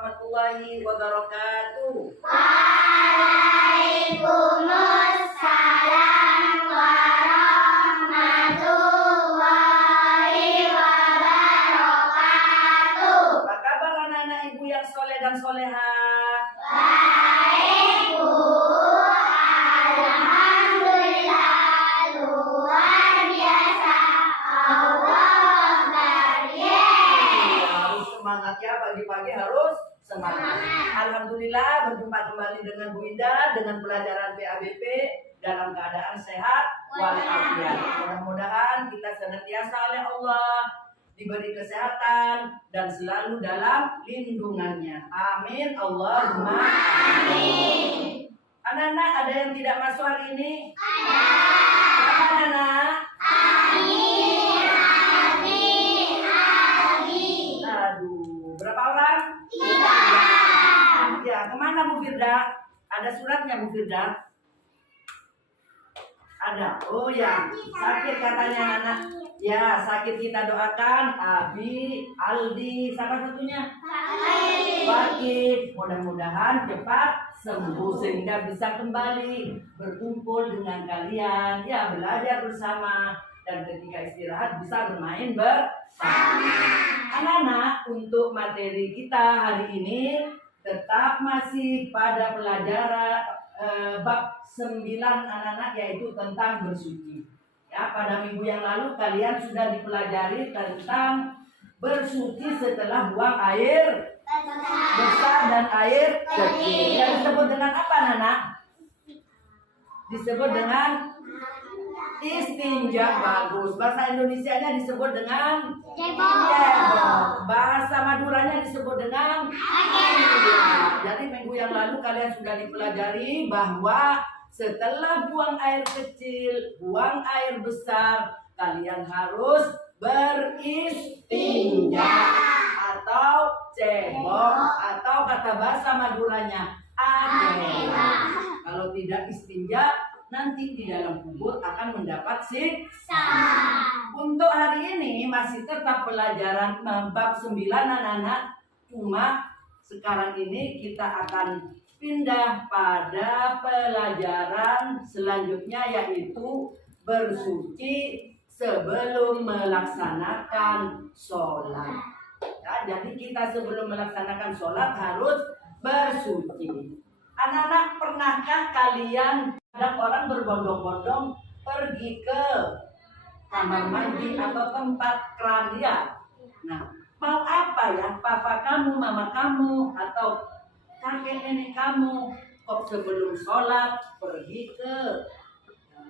warahmatullahi wabarakatuh. Waalaikumsalam warahmatullahi wabarakatuh. Apa kabar anak-anak ibu yang soleh dan soleha? Baik, Bu. Alhamdulillah, luar biasa. Allah barye. Harus semangat ya, pagi-pagi harus semangat. Alhamdulillah berjumpa kembali dengan Bu Indah dengan pelajaran PABP dalam keadaan sehat walafiat. Mudah-mudahan kita senantiasa oleh Allah diberi kesehatan dan selalu dalam lindungannya. Amin. Allahumma amin. Anak-anak, ada yang tidak masuk hari ini? Ada. Berapa anak? Amin, amin, amin. Aduh, berapa orang? 3. Ya, kemana Bu Firda? Ada suratnya Bu Firda? Ada. Oh ya, sakit katanya anak. Ya, sakit kita doakan Abi, Aldi, siapa satunya? Fakih. Mudah-mudahan cepat sembuh sehingga bisa kembali berkumpul dengan kalian, ya belajar bersama dan ketika istirahat bisa bermain bersama. Anak-anak, untuk materi kita hari ini tetap masih pada pelajaran bab 9 anak-anak, yaitu tentang bersuci. Ya, pada minggu yang lalu kalian sudah dipelajari tentang bersuci setelah buang air besar dan air kecil. Yang disebut dengan apa, Nana? Disebut dengan istinja. Bagus. Bahasa Indonesianya disebut dengan cebok. Bahasa Maduranya disebut dengan ya. Jadi minggu yang lalu kalian sudah dipelajari bahwa setelah buang air kecil, buang air besar, kalian harus beristinja atau cebok atau kata bahasa Maduranya adela. Kalau tidak istinja, nanti di dalam kubur akan mendapat siksa. Untuk hari ini masih tetap pelajaran bab 9 anak-anak. Cuma sekarang ini kita akan pindah pada pelajaran selanjutnya, yaitu bersuci sebelum melaksanakan sholat. Ya, jadi kita sebelum melaksanakan sholat harus bersuci. Anak-anak, pernahkah kalian ada orang berbondong-bondong pergi ke kamar mandi atau tempat keran dia? Nah, mau apa ya? Papa kamu, mama kamu, atau kakek nenek kamu kok sebelum sholat pergi ke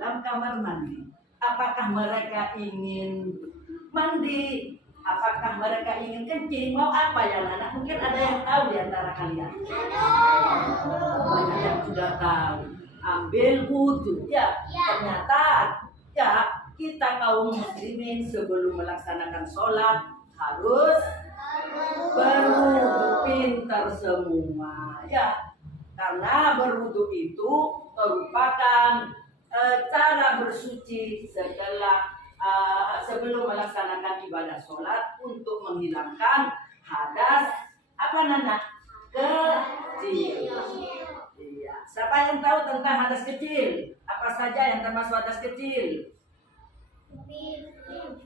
dalam kamar mandi? Apakah mereka ingin mandi? Apakah mereka ingin kencing? Mau apa ya anak? Mungkin ada yang tahu di antara kalian. Banyak yang sudah tahu. Ambil wudhu. Ya, ternyata ya kita kaum muslimin sebelum melaksanakan sholat harus berwudhu. Pintar semua. Ya, karena berwudhu itu merupakan cara bersuci setelah sebelum melaksanakan ibadah sholat untuk menghilangkan hadas apa Nana? Kecil. Iya. Siapa yang tahu tentang hadas kecil? Apa saja yang termasuk hadas kecil?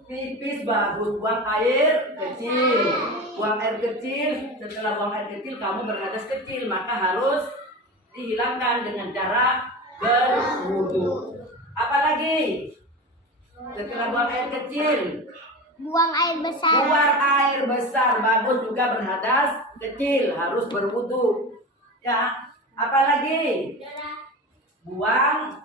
Pipis. Bagus. Buang air kecil. Buang air kecil. Setelah buang air kecil kamu berhadas kecil, maka harus dihilangkan dengan cara berwudu. Apalagi? Setelah buang air kecil, Buang air besar. buang air besar. Bagus, juga berhadas kecil, harus berwudu. Ya, apalagi? Buang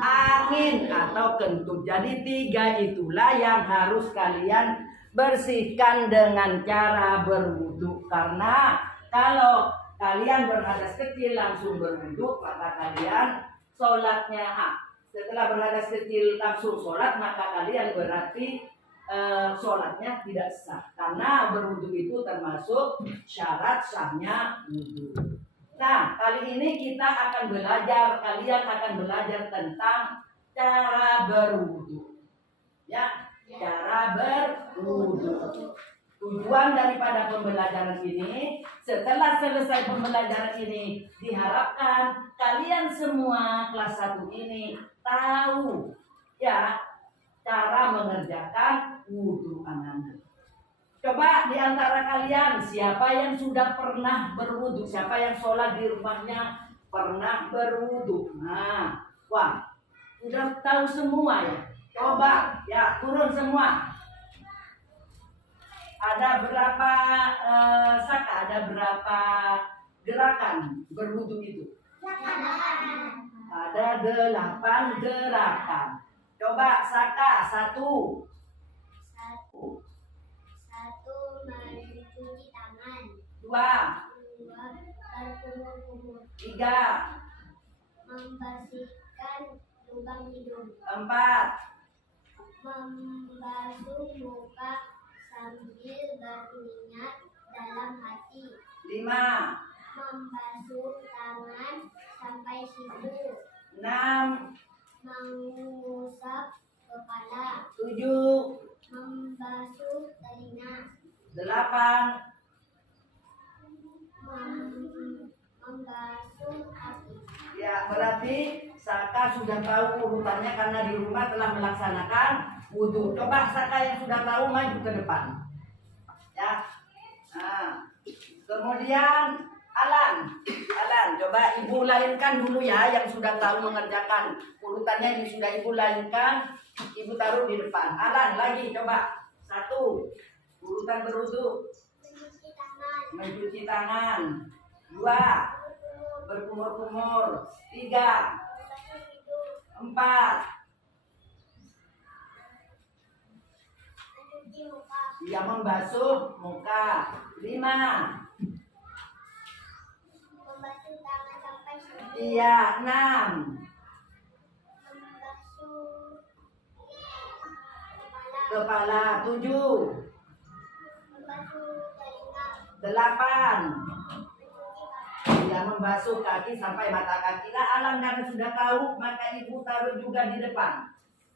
angin atau kentut. Jadi 3 itulah yang harus kalian bersihkan dengan cara berwudu. Karena kalau kalian berhadas kecil langsung berwudu, maka kalian sholatnya setelah berhadas kecil langsung sholat, maka kalian berarti sholatnya tidak sah. Karena berwudu itu termasuk syarat sahnya wudu. Nah, kali ini kita akan kalian akan belajar tentang cara berwudu. Ya, cara berwudu. Tujuan daripada pembelajaran ini, setelah selesai pembelajaran ini, diharapkan kalian semua kelas 1 ini tahu ya cara mengerjakan wudhu anak-anak. Coba di antara kalian siapa yang sudah pernah berwudhu, siapa yang sholat di rumahnya pernah berwudhu. Nah, wah, sudah tahu semua ya. Coba ya turun semua. Ada berapa Saka? Ada berapa gerakan berwudhu itu? Ada 8 gerakan. Coba Saka 1. Satu mencuci tangan. 2, Dua berkumur-kumur. 3, Membersihkan lubang hidung. 4, Membasuh muka sambil berniat dalam hati. 5, Membasuh tangan sampai siku. 6, Mengusap kepala. 7, Membasuh telinga. 8, Membasuh kaki. ya berarti Saka sudah tahu urutannya karena di rumah telah melaksanakan wudhu. Coba Saka yang sudah tahu maju ke depan. Ya. Nah, kemudian Alan, coba ibu lainkan dulu ya yang sudah tahu mengerjakan urutannya ini sudah ibu lainkan, ibu taruh di depan. Alan lagi coba 1 urutan berwudhu, Mencuci tangan. mencuci tangan. 2 berkumur-kumur. 3, Membasuh hidung. 4 Mencuci muka. dia membasuh muka. 5 Membasuh tangan sampai siku. iya. 6 Membasuh kepala. kepala. 7 Membasuh telinga. 8 Mencuci kaki. dia membasuh kaki sampai mata kaki. Nah, Alam karena sudah tahu maka ibu taruh juga di depan.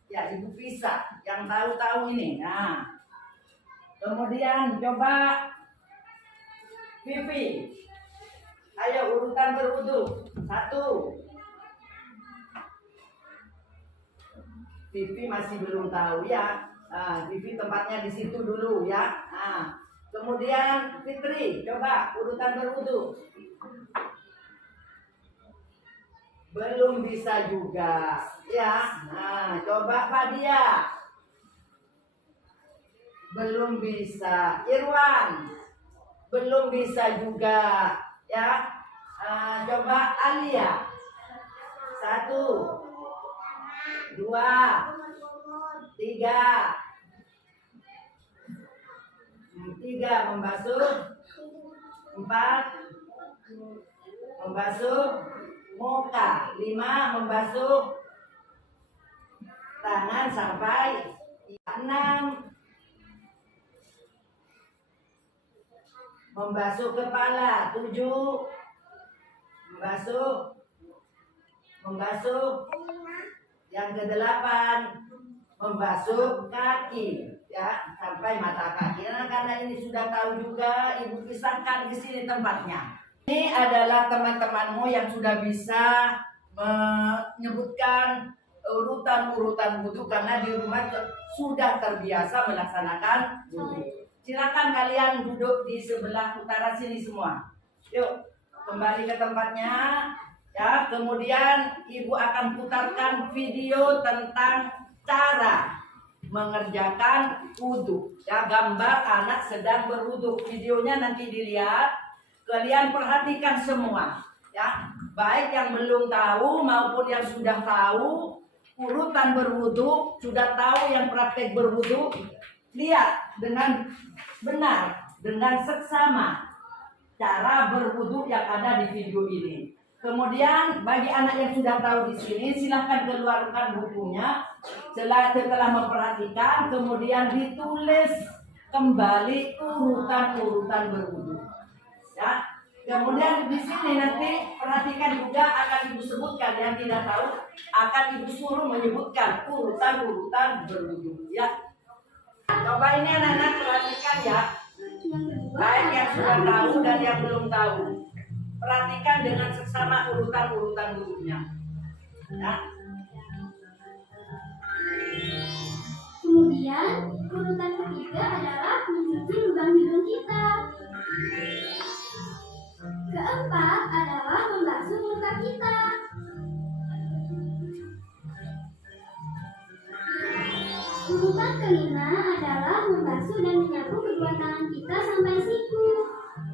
Ya, ibu pisah yang tahu-tahu ini. Nah, kemudian coba Vivi. Ayo urutan berwudhu. 1. Vivi masih belum tahu ya. Nah, Vivi tempatnya di situ dulu ya. Nah, kemudian Fitri, coba urutan berwudhu. Belum bisa juga ya. Nah, coba Fadia. Belum bisa. Irwan. Belum bisa juga ya. Coba Alia. 1, 2, 3. 3 membasuh. 4 membasuh muka. 5 membasuh tangan sampai 6 membasuh kepala. 7 membasuh yang ke-8 membasuh kaki ya sampai mata kaki. Nah, karena ini sudah tahu juga ibu pisahkan di sini tempatnya. Ini adalah teman-temanmu yang sudah bisa menyebutkan urutan-urutan wudhu karena di rumah sudah terbiasa melaksanakan wudhu. Silakan kalian duduk di sebelah utara sini semua. Yuk, kembali ke tempatnya. Ya, kemudian ibu akan putarkan video tentang cara mengerjakan wudhu. Ya, gambar anak sedang berwudhu. Videonya nanti dilihat. Kalian perhatikan semua. Ya, baik yang belum tahu maupun yang sudah tahu urutan berwudhu, sudah tahu yang praktek berwudhu. Lihat dengan benar, dengan seksama cara berwudhu yang ada di video ini. Kemudian bagi anak yang sudah tahu di sini, silahkan keluarkan bukunya. Setelah memperhatikan, kemudian ditulis kembali urutan-urutan berwudhu. Ya. Kemudian di sini nanti perhatikan juga akan ibu sebutkan yang tidak tahu akan ibu suruh menyebutkan urutan-urutan berwudhu. Ya. Coba ini anak-anak perhatikan ya. Yang kedua Baik yang sudah adalah tahu dan yang belum tahu. Perhatikan dengan seksama urutan-urutan hurufnya. Ya. Kemudian urutan ketiga adalah mencuci lubang hidung kita. Keempat adalah membasuh muka kita. Urutan kelima adalah membasuh dan menyapu kedua tangan kita sampai siku.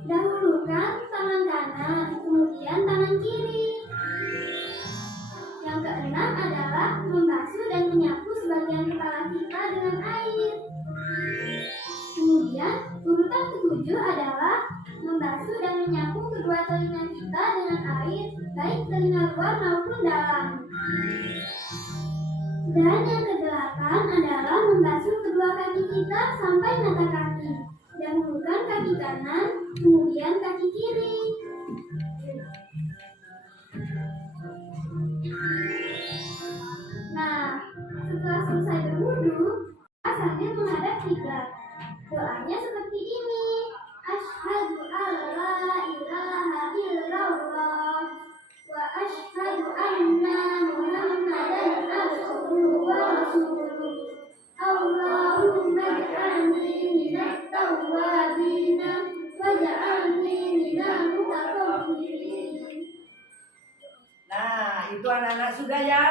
Dahulukan tangan kanan, kemudian tangan kiri. Yang keenam adalah membasuh dan menyapu sebagian kepala kita dengan air. Kemudian urutan ketujuh adalah membasuh dan menyapu kedua telinga kita dengan air, baik telinga luar maupun dalam. Dan yang kedelapan adalah membasuh kedua kaki kita sampai mata kaki. Dahulukan kaki kanan, kemudian kaki kiri. Nah, setelah selesai berwudu, sambil menghadap kiblat. Doanya seperti ini. Asyhadu alla ilaha illallah wa asyhadu anna Muhammadan abduhu wa rasuluh. Allahumma ij'alni minat tawwabin waj'alni minal mutatahhirin. Nah, itu anak-anak sudah ya.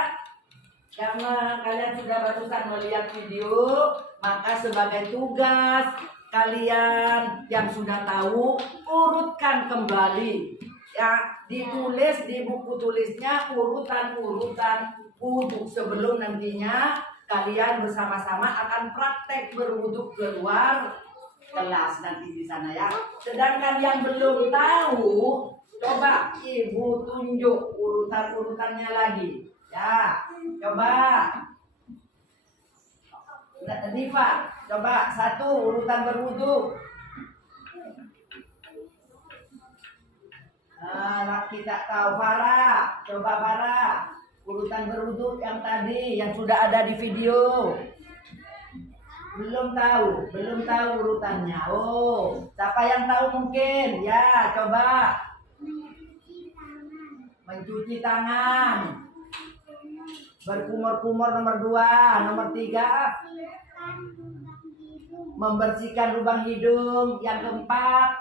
Karena kalian sudah barusan melihat video, maka sebagai tugas kalian yang sudah tahu, urutkan kembali. Ya, ditulis di buku tulisnya urutan-urutan wudhu sebelum nantinya kalian bersama-sama akan praktek berwudhu keluar kelas nanti di sana ya. Sedangkan yang belum tahu, coba ibu tunjuk urutan-urutannya lagi. Ya, coba. Diva, coba satu urutan berwudhu. Nah, kita tahu Farah. Coba Farah, urutan berwudhu yang tadi yang sudah ada di video. Belum tahu urutannya. Oh, siapa yang tahu mungkin? Ya, coba. Mencuci tangan. Berkumur-kumur nomor 2, nomor 3. Membersihkan lubang hidung. Yang keempat,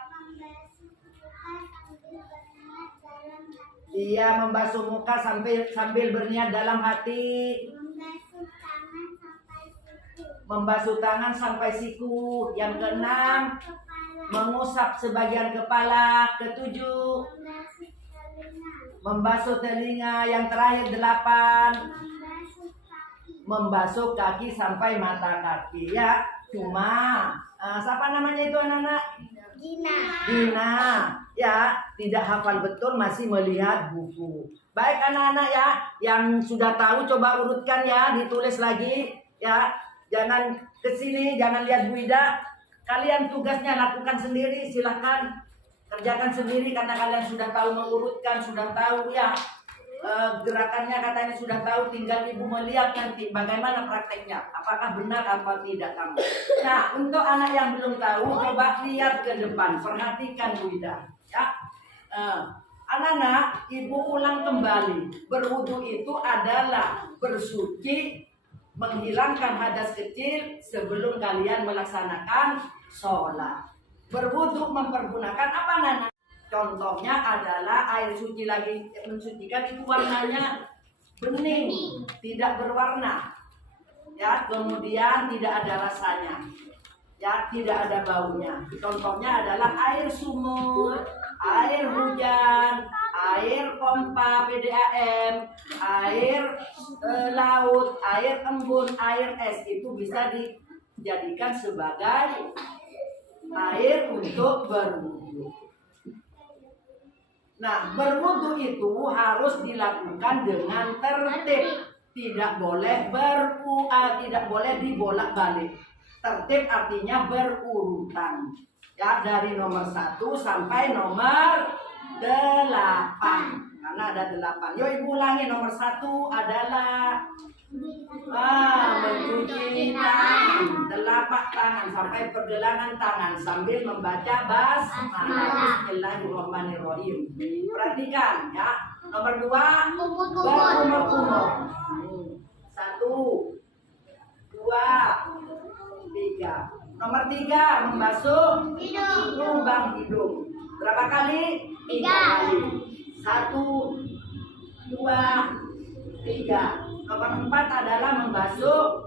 iya, membasuh muka sambil berniat dalam hati. Membasuh tangan sampai siku. Yang keenam, mengusap sebagian kepala. Ketujuh, membasuh telinga. Yang terakhir 8, membasuh kaki sampai mata kaki. Ya, cuma siapa namanya itu anak-anak? Dina. Ya, tidak hafal betul, masih melihat buku. Baik anak-anak ya, yang sudah tahu coba urutkan ya, ditulis lagi ya. Jangan kesini, jangan lihat Bu Ida. Kalian tugasnya lakukan sendiri, silahkan kerjakan sendiri karena kalian sudah tahu mengurutkan, sudah tahu ya. Gerakannya katanya sudah tahu, tinggal ibu melihat nanti bagaimana prakteknya, apakah benar apa tidak kamu. Nah, untuk anak yang belum tahu, coba lihat ke depan, perhatikan Bu Ida ya. Anak-anak, ibu ulang kembali, berwudu itu adalah bersuci, menghilangkan hadas kecil sebelum kalian melaksanakan sholat. Berwudu mempergunakan apa Nana? Contohnya adalah air suci lagi mensucikan itu warnanya bening, tidak berwarna. Ya, kemudian tidak ada rasanya. Ya, tidak ada baunya. Contohnya adalah air sumur, air hujan, air pompa PDAM, air laut, air embun, air es itu bisa dijadikan sebagai air untuk berwudu. Nah, berwudu itu harus dilakukan dengan tertib, tidak boleh tidak boleh dibolak-balik. Tertib artinya berurutan. Ya, dari nomor 1 sampai nomor 8. Karena ada 8. Yuk ibu ulangi, nomor 1 adalah Mencuci tangan, telapak tangan sampai pergelangan tangan sambil membaca basmalah. Bismillahirrahmanirrahim. Perhatikan ya. Nomor 2, berkumur-kumur. 1, 2, 3. Nomor 3, membasuh lubang hidung. Berapa kali? 3 kali. 1, 2, 3. Nomor 4 adalah membasuh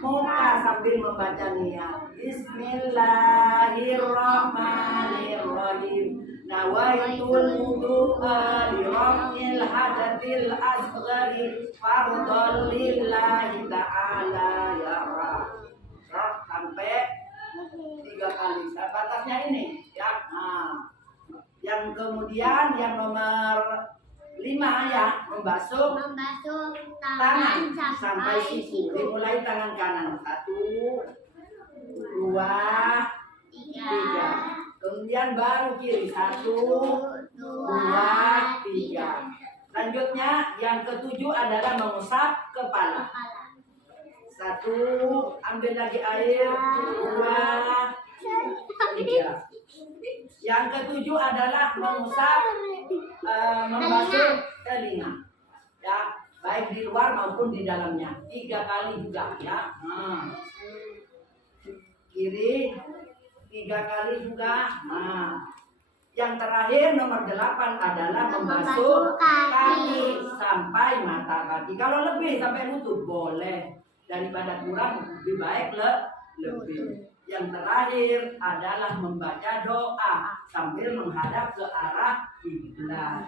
muka sambil membaca niat. Bismillahirrahmanirrahim. Nawaitul wudu'a li raf'il hadatsil asghari fardhon lillahi ta'ala ya Rab. Sampai 3 kali. Batasnya ini ya. Nah, yang kemudian yang nomor 5 ya, membasuh tangan sampai siku. Dimulai tangan kanan. 1, 2, 3. Kemudian baru kiri. 1, 2, 3. Selanjutnya yang ke-7 adalah mengusap kepala. 1, ambil lagi air. 2, 3. Yang ke-7 adalah mengusap membasuh telinga. Ya, baik di luar maupun di dalamnya. 3 kali juga ya. Nah. Kiri 3 kali juga. Nah. Yang terakhir nomor 8 adalah membasuh kaki sampai mata kaki. Kalau lebih sampai lutut boleh. Daripada kurang lebih baik lebih. Yang terakhir adalah membaca doa sambil menghadap ke arah kiblat.